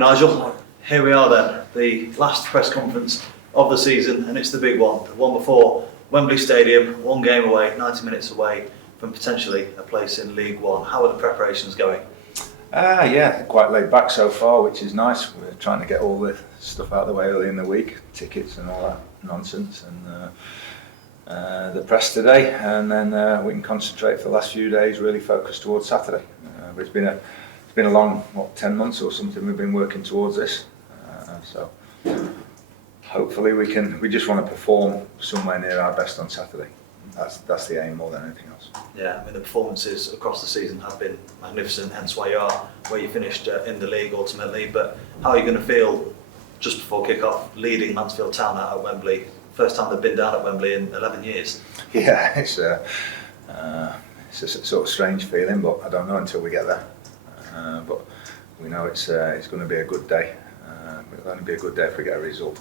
Morning, Nigel. Here we are then, the last press conference of the season, and it's the big one, the one before Wembley Stadium, one game away, 90 minutes away from potentially a place in League One. How are the preparations going? Yeah, quite laid back so far, which is nice. We're trying to get all the stuff out of the way early in the week, tickets and all that nonsense, and the press today, and then we can concentrate for the last few days, really focus towards Saturday. But it's been a long, 10 months or something we've been working towards this, so hopefully we just want to perform somewhere near our best on Saturday. That's the aim more than anything else. Yeah, I mean the performances across the season have been magnificent, hence why you are where you finished in the league ultimately. But how are you going to feel just before kick-off, leading Mansfield Town out at Wembley? First time they've been down at Wembley in 11 years. Yeah, it's a sort of strange feeling, but I don't know until we get there. But we know it's going to be a good day. It'll only be a good day if we get a result.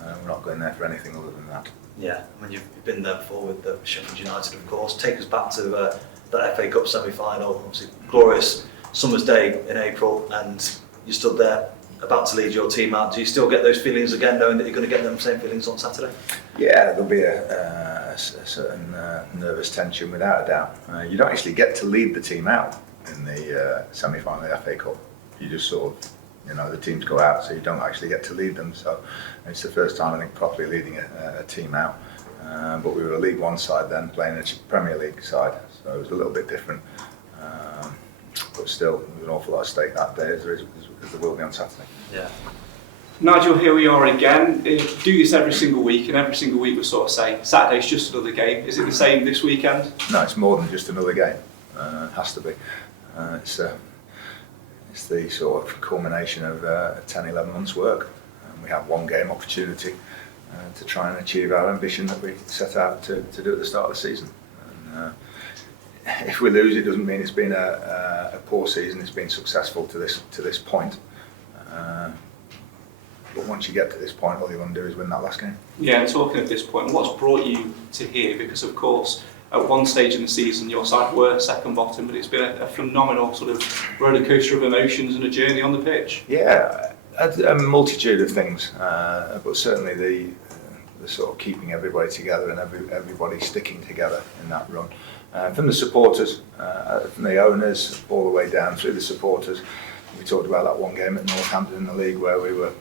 We're not going there for anything other than that. Yeah, I mean you've been there before with the Sheffield United, of course. Take us back to the FA Cup semi-final. Obviously, glorious summer's day in April, and you stood there about to lead your team out. Do you still get those feelings again, knowing that you're going to get them same feelings on Saturday? Yeah, there'll be a certain nervous tension without a doubt. You don't actually get to lead the team out in the semi-final of the FA Cup. You just sort of, the teams go out, so you don't actually get to lead them. So it's the first time I think properly leading a team out. But we were a League One side then, playing a Premier League side, so it was a little bit different. But still, there was an awful lot at stake that day, as there will be on Saturday. Yeah. Nigel, here we are again. Do this every single week, and every single week we sort of say Saturday's just another game. Is it the same this weekend? No, it's more than just another game. It has to be. It's the sort of culmination of 10, 11 months' work. We have one game opportunity to try and achieve our ambition that we set out to do at the start of the season. And, if we lose, it doesn't mean it's been a poor season. It's been successful to this point. But once you get to this point, all you want to do is win that last game. Yeah, and talking of this point, what's brought you to here? Because of course, at one stage in the season, your side were second bottom, but it's been a phenomenal sort of roller coaster of emotions and a journey on the pitch. Yeah, a multitude of things, but certainly the sort of keeping everybody together and everybody sticking together in that run. From the supporters, from the owners, all the way down through the supporters. We talked about that one game at Northampton in the league where we were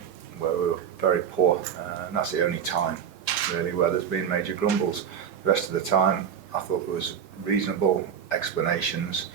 very poor, and that's the only time really where there's been major grumbles. The rest of the time, I thought there was reasonable explanations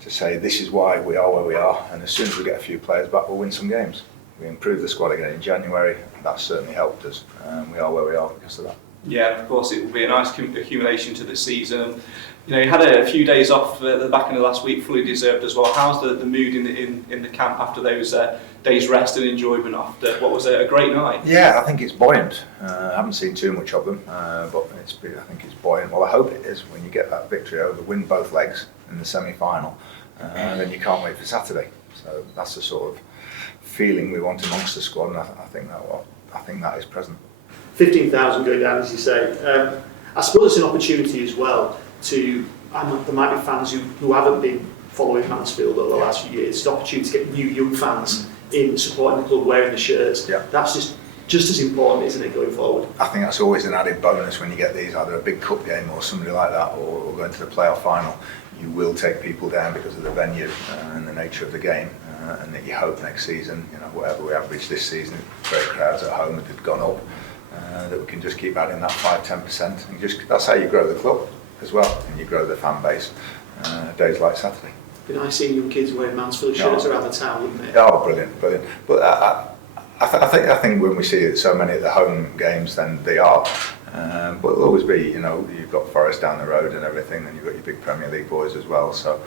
to say this is why we are where we are, and as soon as we get a few players back, we'll win some games. We improved the squad again in January. That certainly helped us. We are where we are because of that. Yeah, of course, it will be a nice accumulation to the season. You had a few days off at the back end of last week, fully deserved as well. How's the mood in the camp after those days rest and enjoyment after what was a great night? Yeah, I think it's buoyant. I haven't seen too much of them, but I think it's buoyant. Well, I hope it is when you get that victory over, win both legs in the semi-final, and then you can't wait for Saturday. So that's the sort of feeling we want amongst the squad, and I think that is present. 15,000 going down, as you say. I suppose it's an opportunity as well to, there might be fans who haven't been following Mansfield over the last few years. It's an opportunity to get new young fans in supporting the club, wearing the shirts. Yeah. That's just as important, isn't it, going forward? I think that's always an added bonus when you get these, either a big cup game or somebody like that, or going to the playoff final. You will take people down because of the venue and the nature of the game, and that you hope next season, whatever we average this season, great crowds at home that have gone up, that we can just keep adding that 5-10%. And that's how you grow the club as well, and you grow the fan base. Days like Saturday. It'd be nice seeing young kids wearing Mansfield shirts around the town, wouldn't it? Oh, brilliant. But I think when we see so many at the home games, then they are. But it'll always be, you've got Forest down the road and everything, and you've got your big Premier League boys as well. So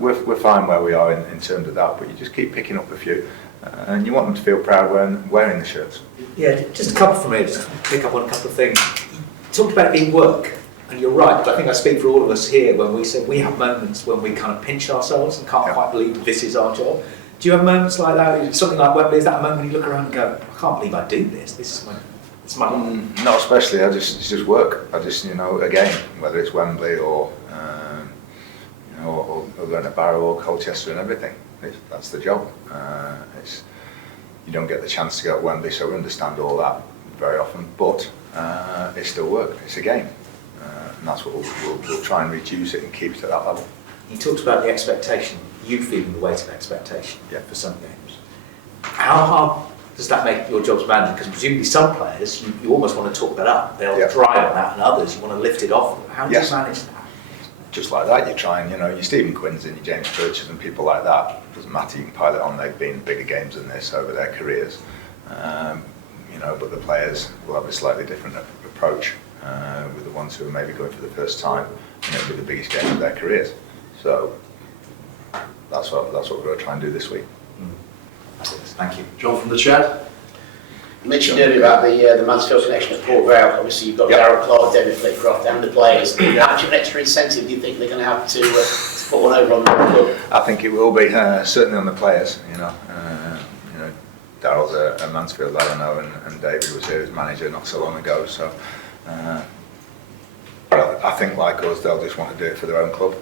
we're fine where we are in terms of that. But you just keep picking up a few, and you want them to feel proud wearing the shirts. Yeah, just a couple from me. Just pick up on a couple of things. You talked about it being work. And you're right, but I think I speak for all of us here when we say we have moments when we kind of pinch ourselves and can't quite believe this is our job. Do you have moments like that? Something like Wembley, is that a moment when you look around and go, I can't believe I do this. This is my life. Not especially. It's just work. Again, whether it's Wembley or going to Barrow or Colchester and everything. That's the job. You don't get the chance to go to Wembley, so we understand all that very often, but it's still work, it's a game, and that's what we'll try and reduce it and keep it at that level. You talked about the expectation, you feeling the weight of expectation for some games. How hard does that make your job as manager? Because presumably some players, you almost want to talk that up, they'll drive on that, and others, you want to lift it off. How do you manage that? Just like that, you try and, your Stephen Quinns and your James Churches and people like that, doesn't matter, you can pile it on, they've been in bigger games than this over their careers. But the players will have a slightly different approach with the ones who are maybe going for the first time, with the biggest game of their careers. So that's what we're going to try and do this week. Thank you. John from the chat. You mentioned earlier about the Mansfield connection at Port Vale. Obviously, you've got Darren Clough, David Flitcroft, and the players. How much of an extra incentive do you think they're going to have to put one over on the club? I think it will be certainly on the players. Darryl's a Mansfield lad, I know, and David was here as manager not so long ago. So, but I think like us, they'll just want to do it for their own club.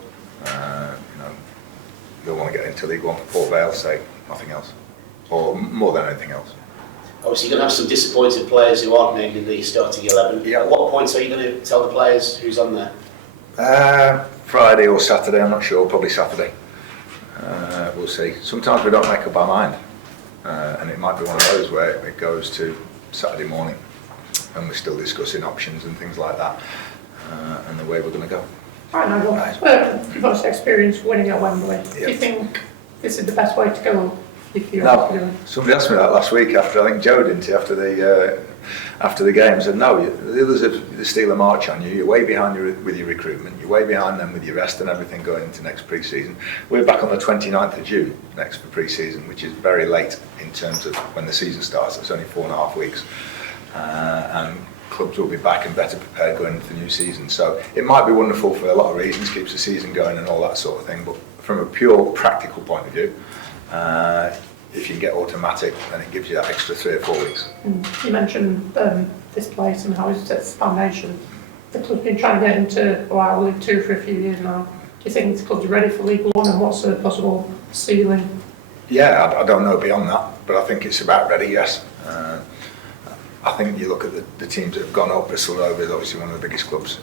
They'll want to get into League One for Port Vale's sake, nothing else, or more than anything else. Obviously, you're going to have some disappointed players who aren't named in the starting 11. Yeah. At what point are you going to tell the players who's on there? Friday or Saturday, I'm not sure, probably Saturday. We'll see. Sometimes we don't make up our mind, and it might be one of those where it goes to Saturday morning and we're still discussing options and things like that, and the way we're going to go. Hi Nigel. You've obviously experienced winning at Wembley. Do you think this is the best way to go if you're happy to do it? Somebody asked me that last week after, I think Joe didn't he, after the game, said no, the others have steal a march on you, you're way behind with your recruitment, you're way behind them with your rest and everything going into next pre-season. We're back on the 29th of June next for pre-season, which is very late in terms of when the season starts. It's only 4.5 weeks, and clubs will be back and better prepared going into the new season. So it might be wonderful for a lot of reasons, keeps the season going and all that sort of thing, but from a pure practical point of view, if you get automatic, then it gives you that extra 3 or 4 weeks. You mentioned this place and how it's its foundation. The club's been trying to get into League Two for a few years now. Do you think this club's ready for League One, and what's the possible ceiling? Yeah, I don't know beyond that, but I think it's about ready, yes. I think you look at the teams that have gone up. Bristol Rovers is obviously one of the biggest clubs,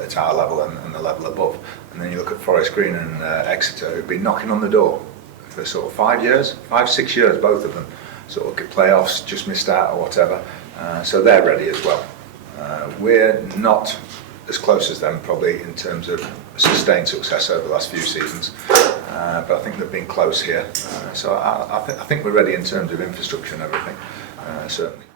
at our level and the level above. And then you look at Forest Green and Exeter, who've been knocking on the door for sort of 5, 6 years, both of them. Sort of playoffs, just missed out or whatever. So they're ready as well. We're not as close as them probably in terms of sustained success over the last few seasons, but I think they've been close here. So I think we're ready in terms of infrastructure and everything, certainly.